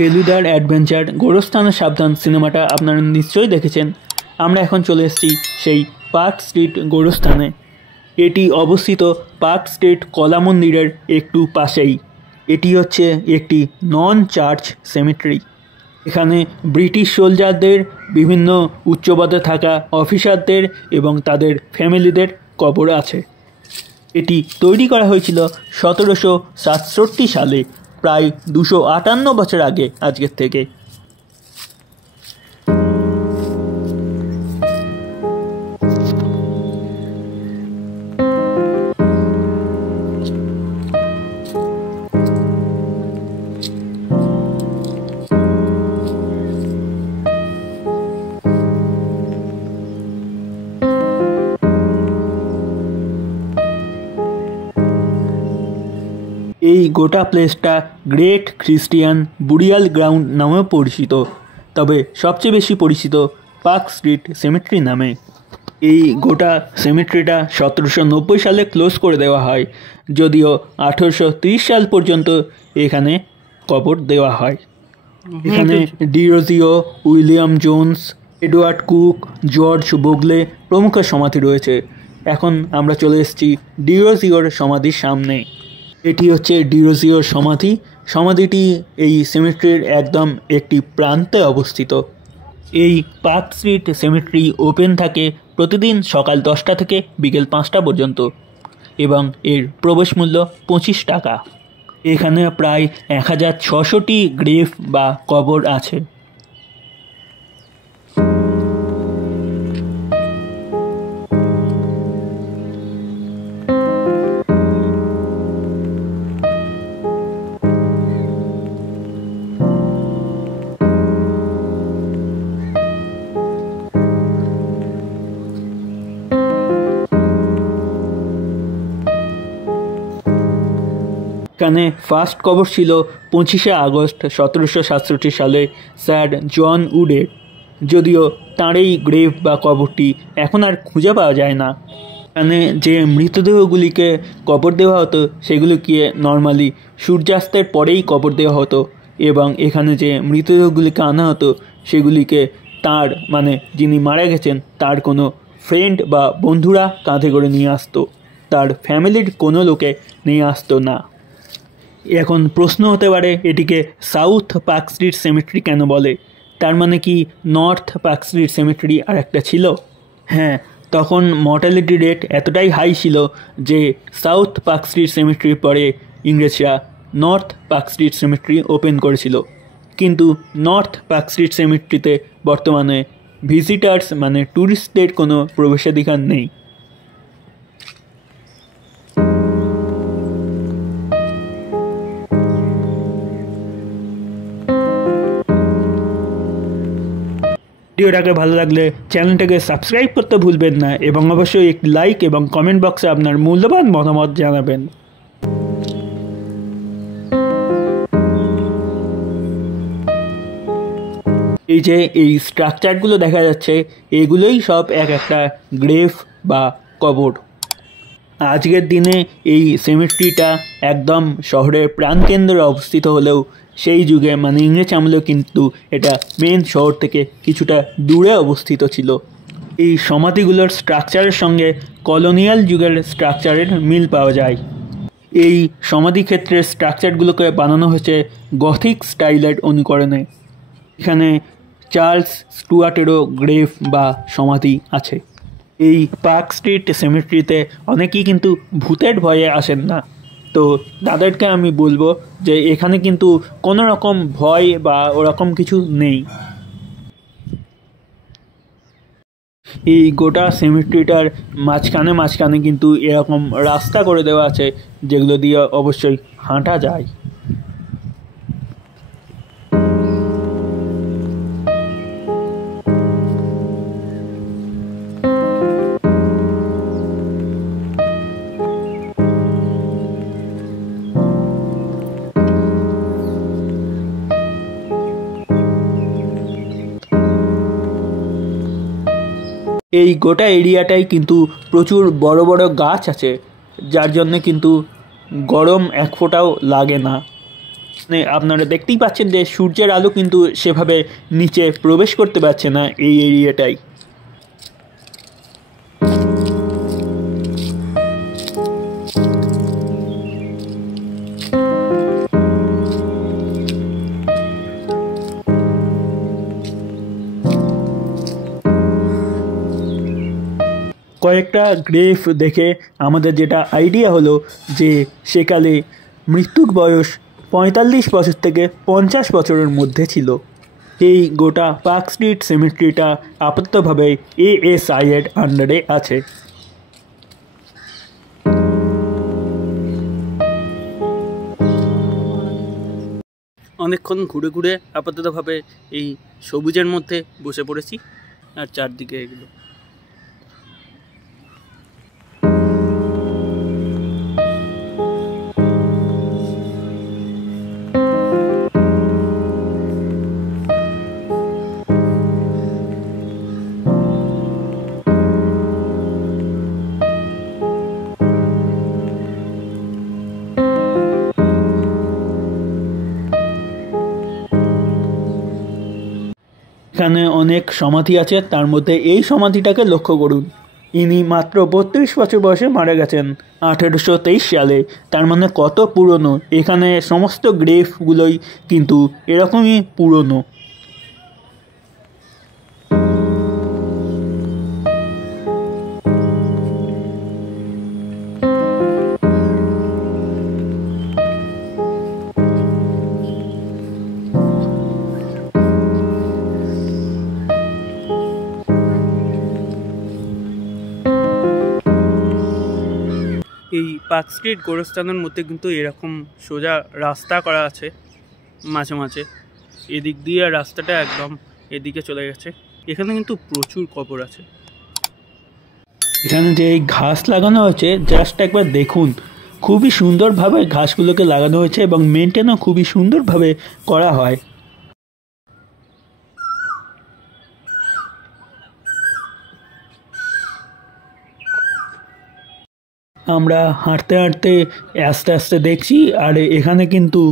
ফেলুদার অ্যাডভেঞ্চার গোরস্থানের সাবধান সিনেমাটা আপনারা নিশ্চয়ই দেখেছেন। আমরা এখন চলে এসেছি সেই পার্ক স্ট্রিট গোরস্থানে। এটি অবস্থিত পার্ক স্ট্রিট কলা মন্দিরের একটু পাশেই। এটি হচ্ছে একটি নন চার্চ সেমেট্রি। এখানে ব্রিটিশ সোলজারদের, বিভিন্ন উচ্চপদে থাকা অফিসারদের এবং তাদের ফ্যামিলিদের কবর আছে। এটি তৈরি করা হয়েছিল 1767 সালে, প্রায় 258 বছর আগে আজকের থেকে। এই গোটা প্লেসটা গ্রেট খ্রিস্টিয়ান বুরিয়াল গ্রাউন্ড নামেও পরিচিত, তবে সবচেয়ে বেশি পরিচিত পার্ক স্ট্রিট সেমেট্রি নামে। এই গোটা সেমেট্রিটা 1790 সালে ক্লোজ করে দেওয়া হয়, যদিও 1830 সাল পর্যন্ত এখানে কবর দেওয়া হয়। এখানে Derozio, William Jones, Edward Cook, George Bogle প্রমুখ সমাধি রয়েছে। এখন আমরা চলে এসেছি ডিরোজিওর সমাধির সামনে। এটি হচ্ছে ডিরোজিওর সমাধি। সমাধিটি এই সেমেট্রির একদম একটি প্রান্তে অবস্থিত। এই পার্ক স্ট্রিট সেমেট্রি ওপেন থাকে প্রতিদিন সকাল 10টা থেকে বিকেল 5টা পর্যন্ত এবং এর প্রবেশ মূল্য 25 টাকা। এখানে প্রায় 1600টি গ্রেভ বা কবর আছে। এখানে ফার্স্ট কবর ছিল 25শে আগস্ট 1767 সালে স্যার জন উডের, যদিও তাঁর এই গ্রেভ বা কবরটি এখন আর খুঁজে পাওয়া যায় না। এখানে যে মৃতদেহগুলিকে কবর দেওয়া হতো সেগুলিকে নর্মালি সূর্যাস্তের পরেই কবর দেওয়া হতো, এবং এখানে যে মৃতদেহগুলিকে আনা হতো সেগুলিকে তার মানে যিনি মারা গেছেন তার কোনো ফ্রেন্ড বা বন্ধুরা কাঁধে করে নিয়ে আসতো, তার ফ্যামিলির কোনো লোকে নিয়ে আসতো না। এখন প্রশ্ন হতে পারে এটিকে সাউথ পার্ক স্ট্রিট সেমেট্রি কেন বলে? তার মানে কি নর্থ পার্ক স্ট্রিট সেমেট্রি আর একটা ছিল? হ্যাঁ, তখন মর্টালিটি রেট এতটাই হাই ছিল যে সাউথ পার্ক স্ট্রিট সেমেট্রির পরে ইংরেজরা north park street symmetry open করেছিল। কিন্তু নর্থ পার্ক স্ট্রিট সেমেট্রিতে বর্তমানে ভিজিটার্স মানে ট্যুরিস্টদের কোনো প্রবেশাধিকার নেই। ভিডিওটাকে ভালো লাগলে চ্যানেলটাকে সাবস্ক্রাইব করতে ভুলবেন না এবং অবশ্যই একটি লাইক এবং কমেন্ট বক্সে আপনার মূল্যবান মতামত জানাবেন। এই যে এই স্ট্রাকচারগুলো দেখা যাচ্ছে এগুলোই সব এক একটা গ্রেভ বা কবর। আজকের দিনে এই সেমেট্রিটা একদম শহরের প্রাণকেন্দ্রে অবস্থিত হলেও সেই যুগে মানে ইংরেজ আমলেও কিন্তু এটা মেন শহর থেকে কিছুটা দূরে অবস্থিত ছিল। এই সমাধিগুলোর স্ট্রাকচারের সঙ্গে কলোনিয়াল যুগের স্ট্রাকচারের মিল পাওয়া যায়। এই সমাধি ক্ষেত্রের স্ট্রাকচারগুলোকে বানানো হয়েছে গথিক স্টাইলের অনুকরণে। এখানে চার্লস স্টুয়ার্টেরও গ্রেভ বা সমাধি আছে। এই পার্ক স্ট্রিট সেমেট্রিতে অনেকেই কিন্তু ভূতের ভয়ে আসেন না, তো তাদেরকে আমি বলবো যে এখানে কিন্তু কোনো রকম ভয় বা ওরকম কিছু নেই। এই গোটা সেমেট্রিটার মাঝখানে কিন্তু এরকম রাস্তা করে দেওয়া আছে যেগুলো দিয়ে অবশ্যই হাঁটা যায়। এই গোটা এরিয়াটাই কিন্তু প্রচুর বড় বড় গাছ আছে, যার জন্য কিন্তু গরম এক ফোঁটাও লাগে না। আপনারা দেখতেই পাচ্ছেন যে সূর্যের আলো কিন্তু সেভাবে নিচে প্রবেশ করতে পারছে না এই এরিয়াটায়। কয়েকটা গ্রেভ দেখে আমাদের যেটা আইডিয়া হলো যে সেকালে মৃত্যুর বয়স 45 বছর থেকে 50 বছরের মধ্যে ছিল। এই গোটা পার্ক স্ট্রিট সিমেট্রিটা আপাততভাবে ASI এর আন্ডারে আছে। অনেকক্ষণ ঘুরে ঘুরে আপাততভাবে এই সবুজের মধ্যে বসে পড়েছি, আর চারদিকে এগুলো। এখানে অনেক সমাধি আছে, তার মধ্যে এই সমাধিটাকে লক্ষ্য করুন। ইনি মাত্র 32 বছর বয়সে মারা গেছেন 1823 সালে। তার মানে কত পুরনো! এখানে সমস্ত গ্রেভগুলোই কিন্তু এরকমই পুরনো। এই পার্ক স্ট্রিট গোরস্থানের মধ্যে কিন্তু এরকম সোজা রাস্তা করা আছে, মাঝে মাঝে এদিক দিয়ে রাস্তাটা একদম এদিকে চলে গেছে। এখানে কিন্তু প্রচুর কবর আছে। এখানে যে এই ঘাস লাগানো হয়েছে জাস্ট একবার দেখুন, খুবই সুন্দরভাবে ঘাসগুলোকে লাগানো হয়েছে এবং মেনটেনও খুবই সুন্দরভাবে করা হয়। আমরা হাঁটতে হাঁটতে আস্তে আস্তে দেখছি, আর এখানে কিন্তু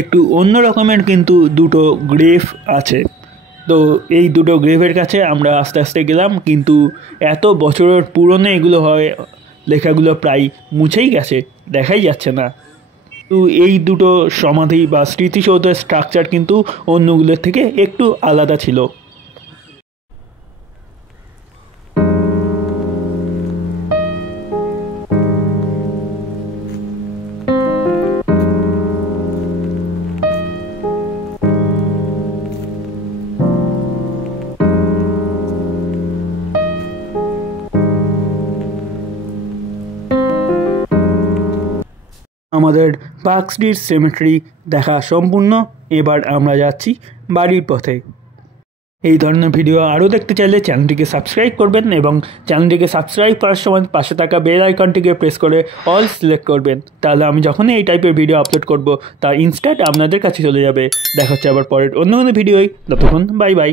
একটু অন্য রকমের কিন্তু দুটো গ্রেভ আছে। তো এই দুটো গ্রেভের কাছে আমরা আস্তে আস্তে গেলাম, কিন্তু এত বছরের পুরনো এগুলো হয়, লেখাগুলো প্রায় মুছেই গেছে, দেখাই যাচ্ছে না। তো এই দুটো সমাধি বা স্মৃতিসৌধের স্ট্রাকচার কিন্তু অন্যগুলোর থেকে একটু আলাদা ছিল। আমাদের পার্ক স্ট্রিট সিমেট্রি দেখা সম্পূর্ণ। এবার আমরা যাচ্ছি বাড়ির পথে। এই ধরনের ভিডিও আরও দেখতে চাইলে চ্যানেলটিকে সাবস্ক্রাইব করবেন এবং চ্যানেলটিকে সাবস্ক্রাইব করার সময় পাশে থাকা বেল আইকনটিকে প্রেস করে অল সিলেক্ট করবেন। তাহলে আমি যখনই এই টাইপের ভিডিও আপলোড করব তা ইনস্ট্যান্ট আপনাদের কাছে চলে যাবে। দেখা হচ্ছে আবার পরের অন্য কোনো ভিডিওই। ততক্ষণ বাই বাই।